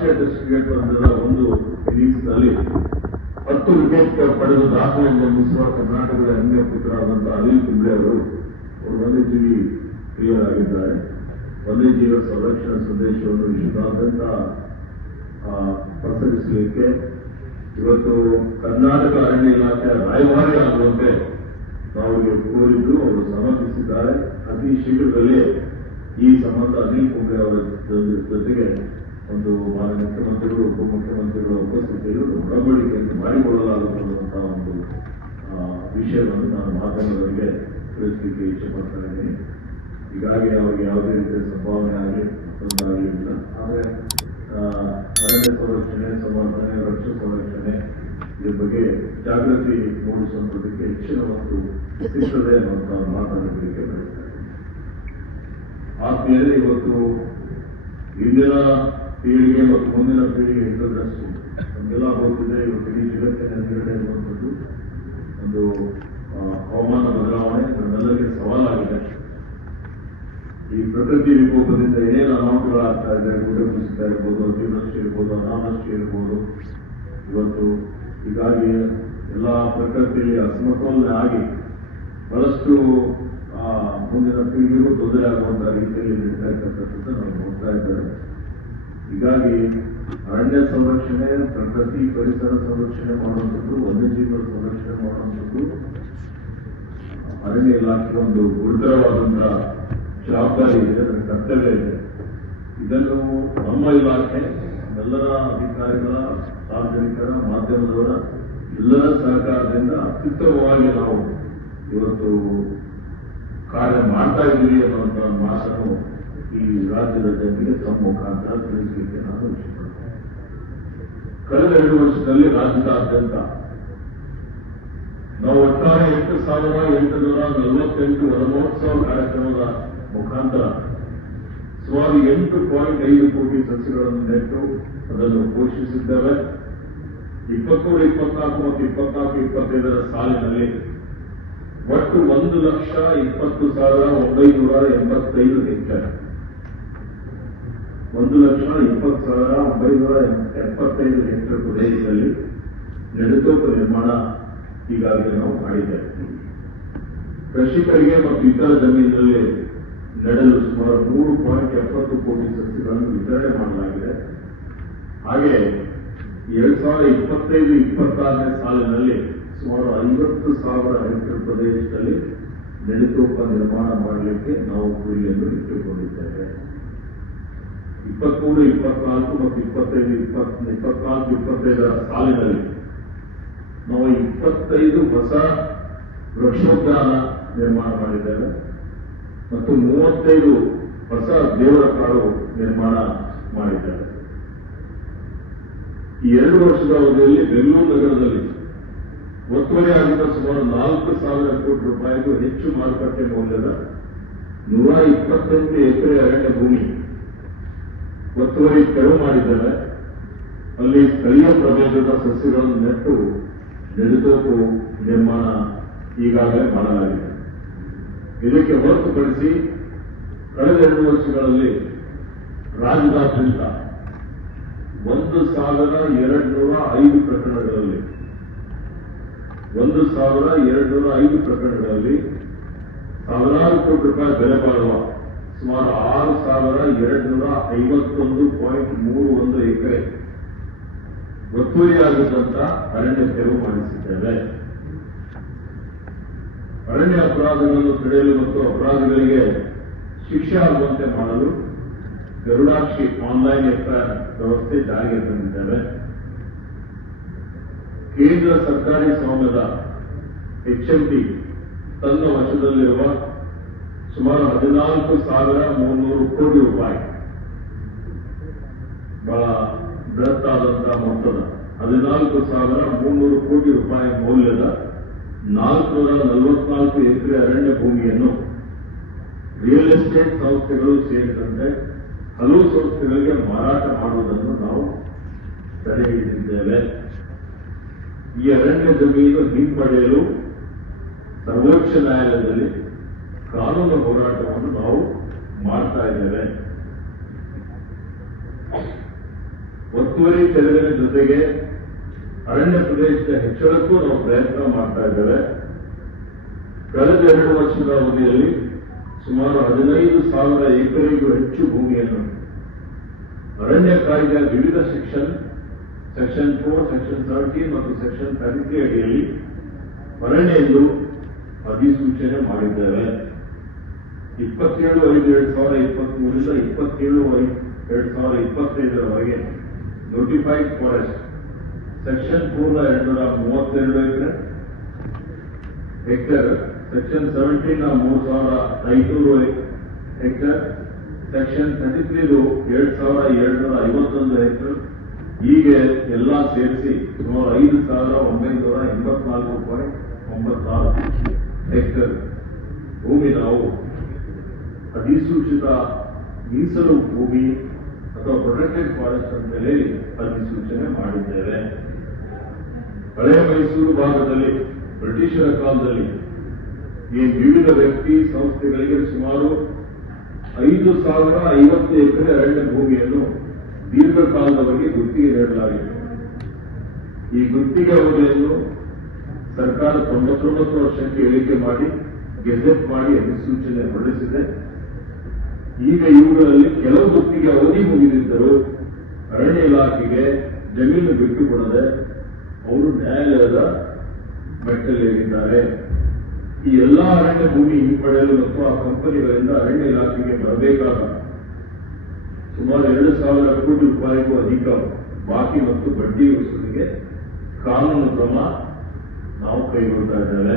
ರಾಷ್ಟ್ರೀಯ test cricket ತಂಡದ ಒಂದು ಇನ್ನಿಂಗ್ಸ್ನಲ್ಲಿ 10 ವಿಕೆಟ್ ಪಡೆದು ದಾಖಲೆ ನಿರ್ಮಿಸುವ ಕರ್ನಾಟಕದ ಹೆಮ್ಮೆಯ ಪುತ್ರರಾದಂತಹ ಅನಿಲ್ ಕುಂಬ್ಳೆ ಅವರು ವನ್ಯಜೀವಿ ಪ್ರಿಯರಾಗಿದ್ದಾರೆ. ವನ್ಯಜೀವಿ ಸಂರಕ್ಷಣಾ ಸಂದೇಶವನ್ನು ವಿಶ್ವದಾದ್ಯಂತ ಪ್ರಸರಿಸಲಿಕ್ಕೆ ಇವತ್ತು ಕರ್ನಾಟಕ ಅರಣ್ಯ ಇಲಾಖೆಯ ರಾಯಭಾರಿ ಆಗುವಂತೆ ನಾವು ಕೋರಿದ್ದು ಅವರು ಸಮರ್ಥಿಸಿದ್ದಾರೆ. ಅತಿ ಶೀಘ್ರದಲ್ಲೇ ಈ ಸಂಬಂಧ ಅನಿಲ್ ಕುಂಬ್ಳೆ ಅವರ ಜೊತೆಗೆ ಒಂದು ಮಾನ್ಯ ಮುಖ್ಯಮಂತ್ರಿಗಳು ಉಪಮುಖ್ಯಮಂತ್ರಿಗಳ ಉಪಸ್ಥಿತಿಯಲ್ಲಿ ಒಡಂಬಡಿಕೆಯನ್ನು ಮಾಡಿಕೊಳ್ಳಲಾಗುತ್ತಿರುವಂತಹ ಒಂದು ವಿಷಯವನ್ನು ನಾನು ಮಾಧ್ಯಮದವರಿಗೆ ತಿಳಿಸಲಿಕ್ಕೆ ಇಚ್ಛೆ ಪಡ್ತಾ ಇದ್ದೀನಿ. ಹೀಗಾಗಿ ಅವರಿಗೆ ಯಾವುದೇ ರೀತಿಯ ಸಂಭಾವನೆ ಆಗಲಿ ಮತ್ತೊಂದಾಗಲಿ ಇಲ್ಲ. ಆದರೆ ಅರಣ್ಯ ಸಂರಕ್ಷಣೆ, ಸಂವರ್ಧನೆ, ವೃಕ್ಷ ಸಂರಕ್ಷಣೆ ಇದ್ರ ಬಗ್ಗೆ ಜಾಗೃತಿ ಮೂಡಿಸುವಂಥದ್ದಕ್ಕೆ ಹೆಚ್ಚಿನ ಮತ್ತು ಸಿಗ್ತದೆ ಅನ್ನುವಂಥ ಮಾತನಾಡಲಿಕ್ಕೆ ಬಯಸ್ತಾರೆ. ಆದ್ಮೇಲೆ ಇವತ್ತು ಇಂದಿನ ಪೀಳಿಗೆ ಮತ್ತು ಮುಂದಿನ ಪೀಳಿಗೆ ಇದ್ದದಷ್ಟು ನಮಗೆಲ್ಲ ಹೋಗ್ತಿದೆ. ಇವತ್ತು ಇಡೀ ಜಗತ್ತಿನ ಎದುರುಗಡೆ ಇರುವಂಥದ್ದು ಒಂದು ಹವಾಮಾನ ಬದಲಾವಣೆ ನಮ್ಮೆಲ್ಲರಿಗೆ ಸವಾಲಾಗಿದೆ. ಈ ಪ್ರಕೃತಿ ವಿಕೋಪದಿಂದ ಏನೇನು ಅನಾಹುತಗಳಾಗ್ತಾ ಇದೆ, ಗುಡ್ಡ ಕುಸಿತ ಇರ್ಬೋದು, ಅತಿವೃಷ್ಟಿ ಇರ್ಬೋದು, ಅನಾವೃಷ್ಟಿ ಇರ್ಬೋದು. ಇವತ್ತು ಹೀಗಾಗಿ ಎಲ್ಲ ಪ್ರಕೃತಿಯಲ್ಲಿ ಅಸಮತೋಲನೆ ಆಗಿ ಬಹಳಷ್ಟು ಮುಂದಿನ ಪೀಳಿಗೆಗೂ ತೊಂದರೆ ಆಗುವಂತಹ ರೀತಿಯಲ್ಲಿ ನಡೀತಾ ಇರ್ತಕ್ಕಂಥದ್ದು ನಾವು ನೋಡ್ತಾ ಇದ್ದೇವೆ. ಹೀಗಾಗಿ ಅರಣ್ಯ ಸಂರಕ್ಷಣೆ, ಪ್ರಕೃತಿ ಪರಿಸರ ಸಂರಕ್ಷಣೆ ಮಾಡುವಂಥದ್ದು, ವನ್ಯಜೀವಿಗಳ ಸಂರಕ್ಷಣೆ ಮಾಡುವಂಥದ್ದು ಅರಣ್ಯ ಇಲಾಖೆ ಒಂದು ಗುರುತರವಾದಂತಹ ಜವಾಬ್ದಾರಿ ಇದೆ, ಅದರ ಕರ್ತವ್ಯ ಇದೆ. ಇದನ್ನು ನಮ್ಮ ಇಲಾಖೆ ಎಲ್ಲರ ಅಧಿಕಾರಿಗಳ, ಸಾರ್ವಜನಿಕರ, ಮಾಧ್ಯಮದವರ ಎಲ್ಲರ ಸಹಕಾರದಿಂದ ಅತ್ಯುತ್ತಮವಾಗಿ ನಾವು ಇವತ್ತು ಕಾರ್ಯ ಮಾಡ್ತಾ ಇದ್ದೀವಿ ಅನ್ನುವಂಥ ಮಾತನ್ನು ಈ ರಾಜ್ಯದ ಜನತೆಗೆ ತಮ್ಮ ಮುಖಾಂತರ ತಿಳಿಸಲಿಕ್ಕೆ ನಾನು ಇಷ್ಟಪಡ್ತೇನೆ. ಕಳೆದ 2 ವರ್ಷದಲ್ಲಿ ರಾಜ್ಯದಾದ್ಯಂತ ನಾವು ಒಟ್ಟಾರೆ 8,848 ವನಮಹೋತ್ಸವ ಕಾರ್ಯಕ್ರಮದ ಮುಖಾಂತರ ಸುಮಾರು 8.5 ಕೋಟಿ ಸಸ್ಯಗಳನ್ನು ನೆಟ್ಟು ಅದನ್ನು ಪೋಷಿಸಿದ್ದೇವೆ. 23, 24 ಮತ್ತು 24-25ರ ಸಾಲಿನಲ್ಲಿ ಒಟ್ಟು 1,20,985 ಹೆಕ್ಟೇರ್ 1,20,985 ಹೆಕ್ಟೇರ್ ಪ್ರದೇಶದಲ್ಲಿ ನೆಡುತೋಪ ನಿರ್ಮಾಣ ಈಗಾಗಲೇ ನಾವು ಮಾಡಿದ್ದೇವೆ. ಕೃಷಿಕರಿಗೆ ಮತ್ತು ಇತರ ಜಮೀನಿನಲ್ಲಿ ನೆಡಲು ಸುಮಾರು 3.70 ಕೋಟಿ ಸಸ್ಯಗಳನ್ನು ವಿತರಣೆ ಮಾಡಲಾಗಿದೆ. ಹಾಗೆ 2025-26ನೇ ಸಾಲಿನಲ್ಲಿ ಸುಮಾರು 50,000 ಹೆಕ್ಟೇರ್ ಪ್ರದೇಶದಲ್ಲಿ ನೆಡುತೋಪ ನಿರ್ಮಾಣ ಮಾಡಲಿಕ್ಕೆ ನಾವು ಗುರಿಯನ್ನು ಇಟ್ಟುಕೊಂಡಿದ್ದೇವೆ. 23, 24 ಮತ್ತು 24-25ರ ಸಾಲಿನಲ್ಲಿ ನಾವು 25 ಹೊಸ ವೃಕ್ಷೋದ್ಯಾನ ನಿರ್ಮಾಣ ಮಾಡಿದ್ದೇವೆ ಮತ್ತು 35 ಹೊಸ ದೇವರ ಕಾಡು ನಿರ್ಮಾಣ ಮಾಡಿದ್ದೇವೆ. ಈ 2 ವರ್ಷದ ಅವಧಿಯಲ್ಲಿ ಬೆಂಗಳೂರು ನಗರದಲ್ಲಿ ಒತ್ತುವರಿಯಾಗಿದ್ದ ಸುಮಾರು 4,000 ಕೋಟಿ ರೂಪಾಯಿಗೂ ಹೆಚ್ಚು ಮಾರುಕಟ್ಟೆ ಮೌಲ್ಯದ 128 ಎಕರೆ ಅರಣ್ಯ ಭೂಮಿ ಒತ್ತುವರಿ ತೆರವು ಮಾಡಿದ್ದೇವೆ. ಅಲ್ಲಿ ಸ್ಥಳೀಯ ಪ್ರಭೇದದ ಸಸ್ಯಗಳನ್ನು ನೆಟ್ಟು ನೆಡುತೋಪು ನಿರ್ಮಾಣ ಈಗಾಗಲೇ ಮಾಡಲಾಗಿದೆ. ಇದಕ್ಕೆ ಹೊರತುಪಡಿಸಿ ಕಳೆದ 2 ವರ್ಷಗಳಲ್ಲಿ ರಾಜ್ಯದಾದ್ಯಂತ 1,205 ಪ್ರಕರಣಗಳಲ್ಲಿ 1,205 ಕೋಟಿ ರೂಪಾಯಿ ಬೆಲೆ ಬಾಳುವ ಸುಮಾರು 6,251.31 ಎಕರೆ ಒತ್ತುವರಿಯಾಗಿದ್ದಂತ ಅರಣ್ಯ ತೆರವು ಮಾಡಿಸಿದ್ದೇವೆ. ಅರಣ್ಯ ಅಪರಾಧಗಳನ್ನು ತಡೆಯಲು ಮತ್ತು ಅಪರಾಧಿಗಳಿಗೆ ಶಿಕ್ಷೆ ಆಗುವಂತೆ ಮಾಡಲು ಗರುಡಾಕ್ಷಿ ಆನ್ಲೈನ್ ಎಫ್ಐಆರ್ ವ್ಯವಸ್ಥೆ ಜಾರಿಗೆ ತಂದಿದ್ದೇವೆ. ಕೇಂದ್ರ ಸರ್ಕಾರಿ ಸ್ವಾಮ್ಯದ HMT ತನ್ನ ವಶದಲ್ಲಿರುವ ಸುಮಾರು 14,300 ಕೋಟಿ ರೂಪಾಯಿ ಬಹಳ ಬೃಹತ್ತಾದಂತಹ ಮೊತ್ತದ 14,300 ಕೋಟಿ ರೂಪಾಯಿ ಮೌಲ್ಯದ 444 ಎಕರೆ ಅರಣ್ಯ ಭೂಮಿಯನ್ನು ರಿಯಲ್ ಎಸ್ಟೇಟ್ ಸಂಸ್ಥೆಗಳು ಸೇರಿದಂತೆ ಹಲವು ಸಂಸ್ಥೆಗಳಿಗೆ ಮಾರಾಟ ಮಾಡುವುದನ್ನು ನಾವು ತಡೆ ಹಿಡಿದಿದ್ದೇವೆ. ಈ ಅರಣ್ಯ ಜಮೀನು ಹಿಂಪಡೆಯಲು ಸರ್ವೋಚ್ಚ ನ್ಯಾಯಾಲಯದಲ್ಲಿ ಕಾನೂನು ಹೋರಾಟವನ್ನು ನಾವು ಮಾಡ್ತಾ ಇದ್ದೇವೆ. ಒತ್ತುವರಿ ತೆರವಿನ ಜೊತೆಗೆ ಅರಣ್ಯ ಪ್ರದೇಶದ ಹೆಚ್ಚಳಕ್ಕೂ ನಾವು ಪ್ರಯತ್ನ ಮಾಡ್ತಾ ಇದ್ದೇವೆ. ಕಳೆದ 2 ವರ್ಷದ ಅವಧಿಯಲ್ಲಿ ಸುಮಾರು 15,000 ಎಕರೆಗೂ ಹೆಚ್ಚು ಭೂಮಿಯನ್ನು ಅರಣ್ಯ ಕಾಯ್ದೆಯ ವಿವಿಧ ಸೆಕ್ಷನ್ 4, ಸೆಕ್ಷನ್ 13 ಮತ್ತು ಸೆಕ್ಷನ್ 33 ಅಡಿಯಲ್ಲಿ ಅರಣ್ಯ ಎಂದು ಅಧಿಸೂಚನೆ ಮಾಡಿದ್ದೇವೆ. 27/5/2023 27/5/2025 notified forest section 4 232 hectare, section 17 3,500 hectare, section 33 7,751 hectare, ಹೀಗೆ ಎಲ್ಲ ಸೇರಿಸಿ ಸುಮಾರು 5,984.96 ಹೆಕ್ಟೇರ್ ಭೂಮಿ ನಾವು ಅಧಿಸೂಚಿತ ಮೀಸಲು ಭೂಮಿ ಅಥವಾ ಪ್ರೊಟೆಕ್ಟೆಡ್ ಫಾರೆಸ್ಟ್ ಅಂತ ಹೇಳಿ ಅಧಿಸೂಚನೆ ಮಾಡಿದ್ದೇವೆ. ಹಳೆಯ ಮೈಸೂರು ಭಾಗದಲ್ಲಿ ಬ್ರಿಟಿಷರ ಕಾಲದಲ್ಲಿ ಈ ವಿವಿಧ ವ್ಯಕ್ತಿ ಸಂಸ್ಥೆಗಳಿಗೆ ಸುಮಾರು 5,050 ಎಕರೆ ಅರಣ್ಯ ಭೂಮಿಯನ್ನು ದೀರ್ಘಕಾಲದವರೆಗೆ ಗುತ್ತಿಗೆ ನೀಡಲಾಗಿದೆ. ಈ ಗುತ್ತಿಗೆ ಅವಧಿಯನ್ನು ಸರ್ಕಾರ 99 ವರ್ಷಕ್ಕೆ ಇಳಿಕೆ ಮಾಡಿ ಗೆಜೆಟ್ ಮಾಡಿ ಅಧಿಸೂಚನೆ ಹೊರಡಿಸಿದೆ. ಈಗ ಇವುಗಳಲ್ಲಿ ಕೆಲವು ಗುತ್ತಿಗೆ ಅವಧಿ ಮುಗಿದಿದ್ದರೂ ಅರಣ್ಯ ಇಲಾಖೆಗೆ ಜಮೀನು ಬಿಟ್ಟುಕೊಡದೆ ಅವರು ನ್ಯಾಯಾಲಯದ ಮೆಟ್ಟಲೇರಿದ್ದಾರೆ. ಈ ಎಲ್ಲಾ ಅರಣ್ಯ ಭೂಮಿ ಹಿಂಪಡೆಯಲು ಮತ್ತು ಆ ಕಂಪನಿಗಳಿಂದ ಅರಣ್ಯ ಇಲಾಖೆಗೆ ಬರಬೇಕಾದ ಸುಮಾರು 2,000 ಕೋಟಿ ರೂಪಾಯಿಗೂ ಅಧಿಕ ಬಾಕಿ ಮತ್ತು ಬಡ್ಡಿ ವಸೂಲಿಗೆ ಕಾನೂನು ಕ್ರಮ ನಾವು ಕೈಗೊಳ್ತಾ ಇದ್ದೇವೆ.